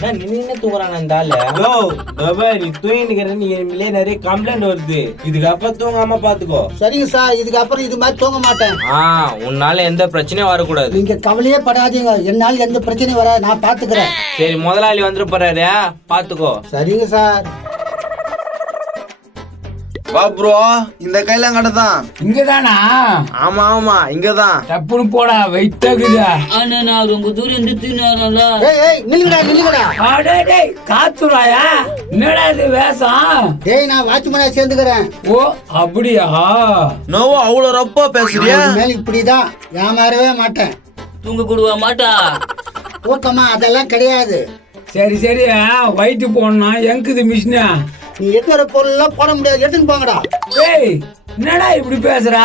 நின்னு தூங்குறான் அந்த ஆளு. நீ தூங்கிட்டு நீ நிறைய கம்ப்ளைண்ட் வருது. இதுக்கப்புறம் தூங்காம பாத்துக்கோ. சரிங்க சார், இதுக்கப்புறம் இது மாதிரி தூங்க மாட்டேன். உன்னால எந்த பிரச்சனையும் வரக்கூடாது. நீங்க கவலையே படாதீங்க, என்னால எந்த பிரச்சனையும் வராது, நான் பாத்துக்கிறேன். சரி, முதலாளி வந்துட்டு போறாரு, பாத்துக்கோ. சரிங்க சார். வா ப்ரோ, இந்த கைலாங்கடை தான். இங்கதானா? ஆமா ஆமா, இங்கதான். டப்புனு போடா, வெயிட் ஆகுதா? ஆனா ரொம்ப தூரம் இருந்து தூங்கினாரா? நில்லுங்கடா. டேய் காத்துறாயா, என்னடா இது வேஷம்? டேய், நான் வாட்ச்மேனா சேர்ந்துக்கிறேன். ஓ அப்படியா? நோவோ அவ்வளவு ரப்பா பேசுறியா? மேல இப்படிதான், ஏமாறவே மாட்டேன். தூங்க கூடுவா மாட்டா. தூக்கமா அதெல்லாம் கிடையாது. சரி சரி, வயிற்று போடணும். எங்குது மிஷினா? நீ எடுத்து வர பொருள் எல்லாம் போட முடியாது, எடுத்துன்னு போங்கடா. டேய் என்னடா இப்படி பேசுறா?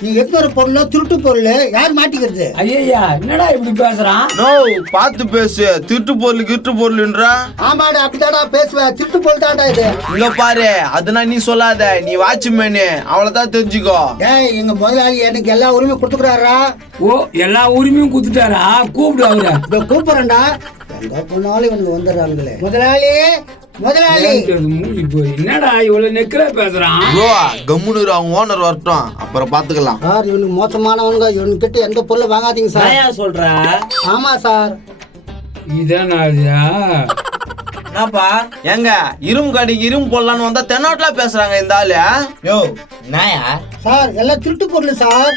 நீ எடுத்து வர பொருள் திருட்டு பொருள், யார் மாட்டிக்கிறது? ஐயா என்னடா இப்படி பேசுறான்? நோ, பாத்து பேசு. திருட்டு பொருள் கிட்டு பொருள்ன்றா. ஆமாடா, அப்படிதாடா பேசுவேன். திருட்டு பொருள் தான்டா இது. இங்க பாரு, அதனா நீ சொல்லாத. நீ வாட்ச்மேனு, அவ்வளவுதான் தெரிஞ்சுக்கோ. டேய், எங்க முதலாளி எனக்கு எல்லா உரிமையும் கொடுத்துக்கிறாரா? ஓ, எல்லா உரிமையும் குடுத்துட்டாரா? கூப்பிடு அவரை. கூப்பிடுறேன்டா. எங்க போனாலும் இவனுக்கு வந்துடுறாங்களே. முதலாளி என்னடா இவ்வளவு நெக்கரா பேசுறான்? ப்ரோ, கம்முனு அவங்க ஓனர் வரட்டும், அப்புறம் பாத்துக்கலாம். சார், இவனுக்கு மோசமானவங்க, இவனுக்கு கிட்ட எந்த பொருளும் வாங்காதீங்க சார். சொல்ற? ஆமா சார். இதானா? என்னப்பா? ஏங்க, இரும்பு கடைக்கு இரும்பு போடலான்னு வந்தா தென்னாட்டுல பேசுறாங்க இந்த ஆளு. நாயா சார், எல்லாம் திருட்டு பொருள் சார்.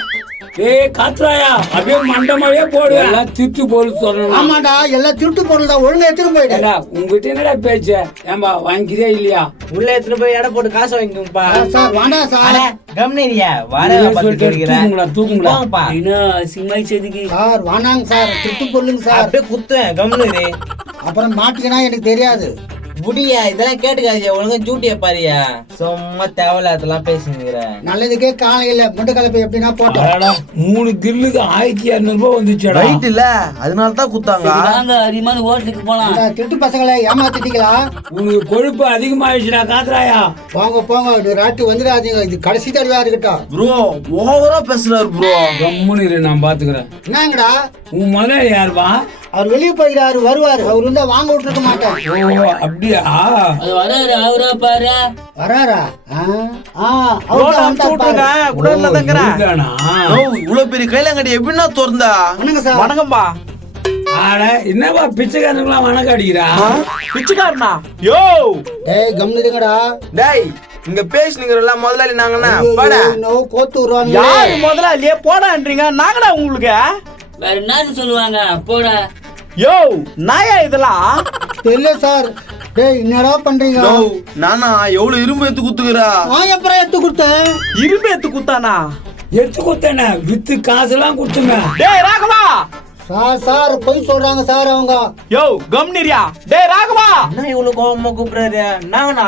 ஏய் காத்துறாயா, அப்படியே மண்டமாவே போடு. எல்லாம் திருட்டு பொருள் சொல்லணும். ஆமாடா, எல்லாம் திருட்டு பொருள் தான், ஒழுங்கா எடுத்துட்டு போயிடு. உங்ககிட்ட என்னடா பேச்சு? ஏம்பா வாங்கிக்கிறே இல்லையா? உள்ள எடுத்துட்டு போய் எடை போட்டு காசு வாங்கிக்கோப்பா. சார் வாடா சார். கம்னரியா தூக்குங்களா? சிம்மாய் செதுக்கி சார் வானாங்க சார், திருட்டு பொருளுங்க சார். அப்படியே குத்துவேன், கம்னரி. அப்புறம் மாட்டிக்கினா எனக்கு தெரியாது. முடியா, இதெல்லாம் கேட்டுக்காதியா, ஒழுங்கா ஜூட்டிய பாரியா. சும்மா தேவையில்லாதெல்லாம் பேசினுங்கிற. நல்லதுக்கே காலையில முட்டை கலப்பை எப்படின்னா போட்டோம். 3 கில்லுக்கு 1200 ரூபாய் வந்துச்சுடா. ரைட் இல்ல, அதனாலதான் குத்தாங்க. அதிகமான ஹோட்டலுக்கு போலாம். திருட்டு பசங்களை ஏமாத்திட்டீங்களா? உனக்கு கொழுப்பு அதிகமாயிடுச்சுடா காத்துறாயா. போங்க, ராட்டி வந்துடாதீங்க, இது கடைசி தடவையா இருக்கட்டும். ப்ரோ, ஓவரா பேசுறாரு ப்ரோ. கம்முனு இரு, நான் பாத்துக்கிறேன். என்னங்கடா? உன் முதல்ல யாருப்பா? அவர் வெளியே போயிடாரு, வருவாரு. அவர் இருந்தா வாங்க விட்டுருக்க மாட்டேன். ஓ அப்படியா? வராரு, அவரா பாரு. வராரா? இவ்வளவு பெரிய கைலாங்கடி எப்படின்னா திறந்தா? வணக்கம்பா. என்னப்பா பிச்சைக்காரனுக்குலாம் வணக்கம் அடிக்கிறா? பிச்சைக்காரனா? யோ டேய் கம்னிடுங்கடா. டேய், இங்க பேசுனீங்கறல முதலாளி நாங்கனா போடா. கோத்து விடுறாங்க. யார் முதலாளியே போடான்றீங்க? நாங்கடா உங்களுக்கு. வேற என்னன்னு சொல்லுவாங்க? போடா. யோ நாயா இதெல்லாம்? தெரியல சார். டேய் என்னடா பண்றீங்க? நானா எவ்வளவு இரும்பு எடுத்து குத்துக்குறா? நான் எப்பறம் எடுத்து கொடுத்தேன்? இரும்பு எடுத்து குத்தானா? எடுத்து கொடுத்தேனே, வித்து காசெல்லாம் கொடுத்துங்க. டேய் ராகவா. சார் போய் சொல்றாங்க சார் அவங்க. யோ கம்னிரியா. டேய் ராகவா. என்ன இவ்வளவு கோவமா கூப்பிடுறாரு? நானா?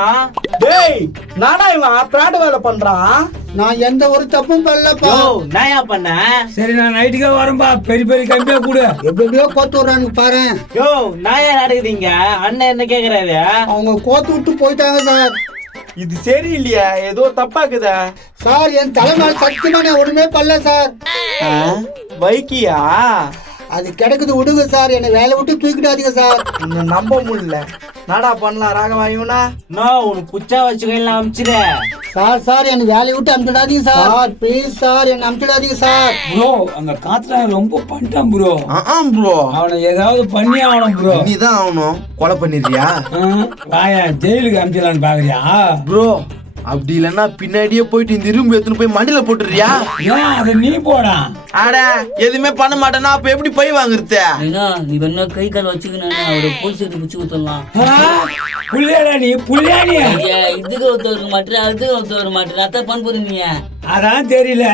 டேய் நானா இவன் பிராட் வேலை பண்றான்? நான் எந்த ஒரு தப்பும் பண்ணலப்பா. யோ நாயா பண்ண? சரி, நான் நைட்டுக்கே வரேன்பா. பெரிய பெரிய கம்பியா கூட எப்படியோ கோத்து விடுறானுங்க பாரு. யோ நாயா நடக்குதுங்க. அண்ணன் என்ன கேக்குறாரு? அவங்க கோத்து விட்டு போயிட்டாங்க சார். இது சரியில்லையா? ஏதோ தப்பாக்குதா சார்? என் தலைமையில சத்தியமா நான் ஒண்ணுமே பண்ணல சார். வைக்கியா? அது கிடக்குது, விடுங்க சார். என்ன வேலை விட்டு தூக்கிடாதீங்க சார். இன்னும் நம்ப முடியல. நாடா பண்ணலாம் ராகவா இவனா? நான் உனக்கு புச்சா வச்சுக்கலாம் அமிச்சிட. சார் என்ன வேலையை விட்டு அனுப்பிடாதீங்க சார். ப்ளீஸ் சார், என்ன அனுப்பிடாதீங்க சார். ப்ரோ, அந்த காத்துல ரொம்ப பண்ணிட்டான் ப்ரோ. ப்ரோ, அவனை ஏதாவது பண்ணி ஆகணும் ப்ரோ. நீதான் ஆகணும். கொலை பண்ணிடுறியா? வாயா, ஜெயிலுக்கு அனுப்பிச்சலான்னு பாக்குறியா? ப்ரோ, அப்படி இல்லன்னா பின்னாடியே போயிட்டு இந்த இரும்பு எடுத்துன்னு போய் மண்டியில போட்டுறியா? ஏன் அதை நீ போடா. ஆட, எதுவுமே பண்ண மாட்டேன்னா அப்ப எப்படி பை வாங்குறது? நீ வேணா கை கால் வச்சுக்கணும், அவரை போலீஸ் பிடிச்சு ஊத்தலாம். புள்ளியாடா நீ, புள்ளியா நீ? இதுக்கு ஒருத்த வர மாட்டேன், அதுக்கு ஒருத்த வர மாட்டேன். அதான் பண்ண போறீங்க. அதான் தெரியல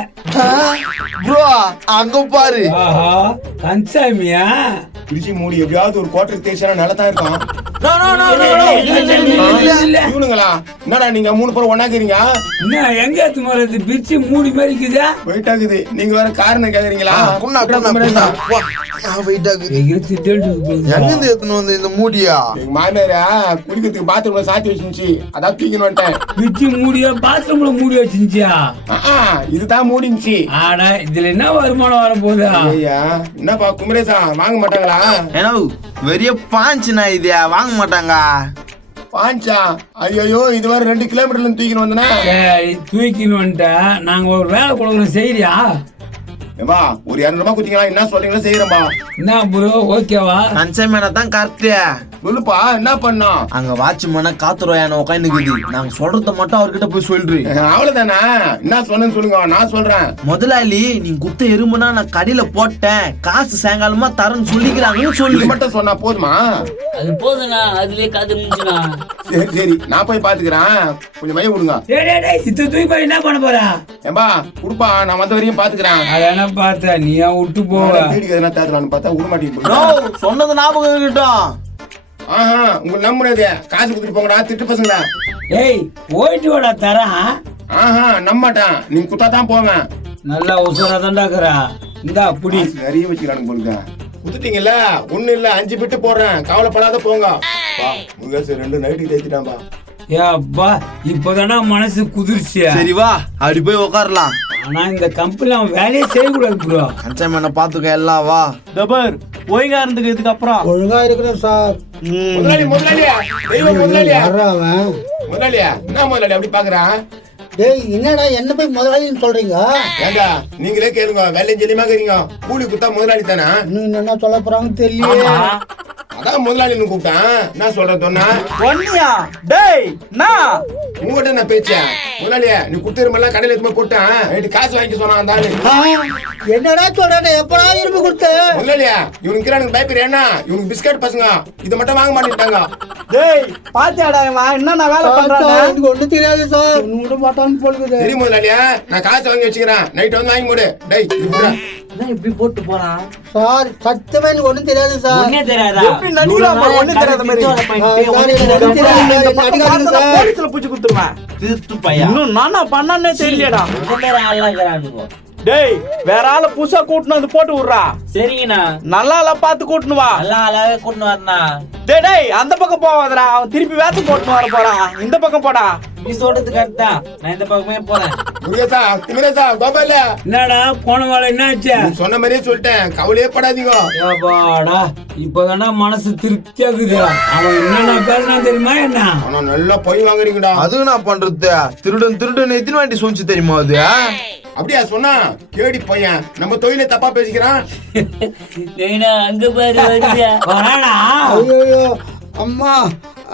ப்ரோ. அங்க பாரு. கன்சாமியா பிரிச்சு மூடி எப்படியாவது ஒரு குவார்டர் தேய்ச்சா நல்லா தான் இருக்கும். இவனுங்களா என்னடா நீங்க 3 பேரும் ஒண்ணாக்குறீங்க? என்ன எங்க எடுத்து போறது பிரிச்சு மூடி மாதிரி இருக்குதா? வெயிட் ஆகுது. நீங்க வேற காரணம் கேக்குறீங்களா? குண்ணா வெயிட் ஆகுது. எங்க திட்டு போகுது. எங்கிருந்து எடுத்துன்னு வந்து இந்த மூடியா? எங்க மாமியாரா குடிக்கிறதுக்கு பாத்ரூம்ல சாத்தி வச்சிருந்துச்சு. அதான் தூக்கின்னு வந்துட்டேன். பிரிச்சு மூடியா பாத்ரூம்ல மூடி வச்சிருந்தியா? இதுதான் மூடிச்சு. ஆனா இதுல என்ன வருமானம் வர போகுதா? ஐயா என்னப்பா குமரேசா வாங்க மாட்டாங்களா? ஏன்னா பெரிய பாஞ்சுனா இதே வாங்க மாட்டாங்க. பாஞ்சா? ஐயோ இது வரை 2 கிலோமீட்டர்ல இருந்து தூக்கின்னு வந்தனா. தூக்கின்னு வந்துட்டேன். நாங்க ஒரு வேலை கொடுக்கணும் செய்யறியா? ஏம்பா ஒரு 200 ரூபாய் குத்திங்களா? என்ன சொல்றீங்களோ செய்யறேன்பா. என்ன ப்ரோ ஓகேவா? கன்சைமேனா தான் கரெக்ட். சொல்லுப்பா என்ன பண்ணோம்? அங்க வாட்ச்மேனா காத்துரோயான உட்காந்துக்குது. நாங்க சொல்றத மட்டும் அவர்கிட்ட போய் சொல்றி. அவ்வளவுதானா? என்ன சொன்னேன்னு சொல்லுங்க, நான் சொல்றேன். முதலாளி நீங்க குத்த எறும்புனா நான் கடையில போட்டேன், காசு சாயங்காலமா தரேன்னு சொல்லிக்கிறாங்கன்னு சொல்லு. இது மட்டும் சொன்னா போதுமா? அது போதுண்ணா, அதுலயே காது முடிஞ்சுண்ணா. சரி சரி நான் போய் பாத்துக்கிறேன். கொஞ்சம் மைய விடுங்க. இது தூக்கி போய் என்ன பண்ண போற? ஏம்பா குடுப்பா, நான் வந்த வரையும் பாத்துக்கிறேன். அதான் பார்த்த நீயா விட்டு போவ. வீட்டுக்கு எதனா தேத்தலான்னு பார்த்தா விட மாட்டேங்குது. சொன்னது ஞாபகம் இருக்கட்டும். உங்க நம்புறது காசு குடுத்துட்டு போங்கடா திட்டு பசங்களா. ஏய் போயிட்டு வாடா தரேன். நம்ப மாட்டேன். நீங்க குத்தா தான் போவேன். நல்லா உசுரா தாண்டாக்குறா. இந்தா புடி. நிறைய வச்சுக்கிறானுங்க போலுங்க. குத்துட்டீங்கல்ல ஒண்ணு இல்ல 5 பிட்டு போடுறேன், கவலைப்படாத போங்க. முருகேசு 2 நைட்டுக்கு தேய்ச்சிட்டான்பா. ஏப்பா இப்பதானா மனசு குதிர்ச்சியா? சரி வா அப்படி போய் உட்காரலாம். ஆனா இந்த கம்பெனி அவன் வேலையே செய்யக்கூடாது ப்ரோ. கன்சைமேனை பாத்துக்க எல்லாம் வா. டபர் ஒழுங்கா இருந்துக்கு இதுக்கு அப்புறம் ஒழுங்கா இருக்கிறேன் சார். முதலாளியா தெய்வம் முதலாளியா அவன் முதலாளியா என்ன முதலாளி அப்படி பாக்குறான்? டேய் என்னடா என்ன போய் முதலாளின்னு சொல்றீங்க? ஏண்டா நீங்களே கேளுங்க, வேலை ஜெலியமா கேறீங்க. கூலி குத்தா முதலாளி தானே. இன்னும் என்ன சொல்ல போறாங்க தெரியல. அதான் முதலாளின்னு கூப்பிட்டேன். என்ன சொல்ற சொன்னா ஒன்னியா? டேய் நான் உங்ககிட்ட நான் பேச்சேன். முதலாளியா நீ குத்துருமெல்லாம் கடையில எடுத்து போய் போட்டேன். நைட்டு காசு வாங்கி சொன்னான் அந்த ஆளு. என்னடா சொல்ற? எப்படா இரும்பு கொடுத்த? முதலாளியா இவனுக்கு கிரானுக்கு பயப்படுற என்ன? இவனுக்கு பிஸ்கட் பசங்க இதை மட்டும் வாங்க மாட்டேன்ட்டாங்க. டேய் பாத்தியாடா இவன் என்னென்ன வேலை பண்றானே? எனக்கு ஒண்ணும் தெரியாது சார். விட மாட்டான்னு போலுக்குது. சரி முதலாளியா நான் காசு வாங்கி வச்சுக்கிறேன். நைட் வந்து வாங்கி போடு. டேய் என்ன இப்படி போட்டு போறான்? சார் சத்தமே எனக்கு ஒண்ணும் தெரியாது சார். ஒண்ணே தெரியாதா? எப்படி நடிக்கிறான் பாரு, ஒண்ணும் தெரியாத மாதிரி. போலீஸ்ல புடிச்சு குடுத்துருவேன். திருட்டு பையா. இன்னும் நானா பண்ணானே தெரியலடா. இந்த மாதிரி ஆள்லாம் இருக்கிறானுங்க. டேய் வேற ஆள புதுசா கூட்டினு வந்து போட்டு விடுறா. சரிங்கண்ணா. நல்லா எல்லாம் பார்த்து கூட்டினு வா. எல்லாம் அழகா கொண்டு வரண்ணா. டேய் டேய் அந்த பக்கம் போவாதடா, அவன் திருப்பி வேத்து போட்டு வர போறான். இந்த பக்கம் போடா. நீ சொல்றது கரெக்ட் தான். நான் இந்த பக்கமே போறேன். முருகேசா குமரேசா கோபால என்னடா போன வேலை என்னாச்சு? சொன்ன மாதிரியே சொல்லிட்டேன், கவலையே படாதீங்க. ஏப்பாடா இப்பதானா மனசு திருப்தியா இருக்குது. அவன் என்னென்ன பேசினா தெரியுமா என்ன? ஆனா நல்லா பொய் வாங்குறீங்கடா. அதுக்கு நான் பண்றது திருடன் எத்தனை வாட்டி சொன்னிச்சு தெரியுமா? அது அப்படியா சொன்னா? கேடி பையன் நம்ம தொழிலை தப்பா பேசிக்கிறான். அங்க பாரு வருது. வராடா. ஐயோ அம்மா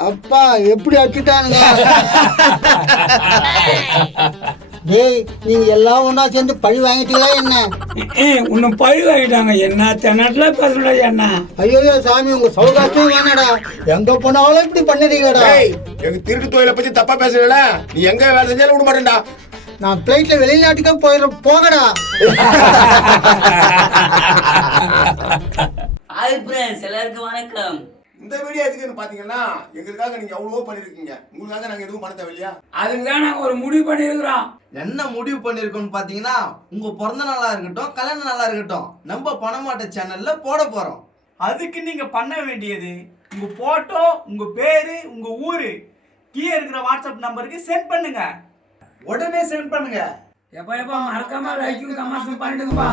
அப்பா எப்படி அடிச்சுட்டானுங்க. டேய் நீங்க எல்லாம் ஒண்ணா சேர்ந்து பழி வாங்கிட்டீங்களா என்ன? உன்னை பழி வாங்கிட்டாங்க. என்ன தென்னாட்டுல பேசுறா என்ன? ஐயோ சாமி உங்க சௌகாசம் வேணாடா. எங்க போனாலும் இப்படி பண்ணுறீங்கடா. டேய் எங்க திருட்டு தொழிலை பத்தி தப்பா பேசுறல, நீ எங்க வேலை செஞ்சாலும் விட மாட்டேன்டா. நான் பிளைட்ல வெளிநாட்டுக்கு போகடா. ஹாய் ஃப்ரெண்ட்ஸ், எல்லாருக்கும் வணக்கம். இந்த வீடியோ எதுக்குன்னு பாத்தீங்கன்னா எங்களுக்காக நீங்க எவ்வளவோ பண்ணிருக்கீங்க. உங்களுக்காக நாங்க எதுவும் பண்ண தேவையில்லையா? அதுக்குதான் நாங்க ஒரு முடிவு பண்ணிருக்கிறோம். என்ன முடிவு பண்ணிருக்கோம்னு பாத்தீங்கன்னா, உங்க பிறந்த நாளா இருக்கட்டும் கல்யாண நாளா இருக்கட்டும் நம்ம பணமாட்ட சேனல்ல போட போறோம். அதுக்கு நீங்க பண்ண வேண்டியது உங்க போட்டோ, உங்க பேரு, உங்க ஊரு கீழே இருக்கிற வாட்ஸ்அப் நம்பருக்கு சென்ட் பண்ணுங்க. உடனே சென்ட் பண்ணுங்க. எப்ப மறக்காம லைக்கும் கமெண்ட்ஸும் பண்ணிடுங்கப்பா.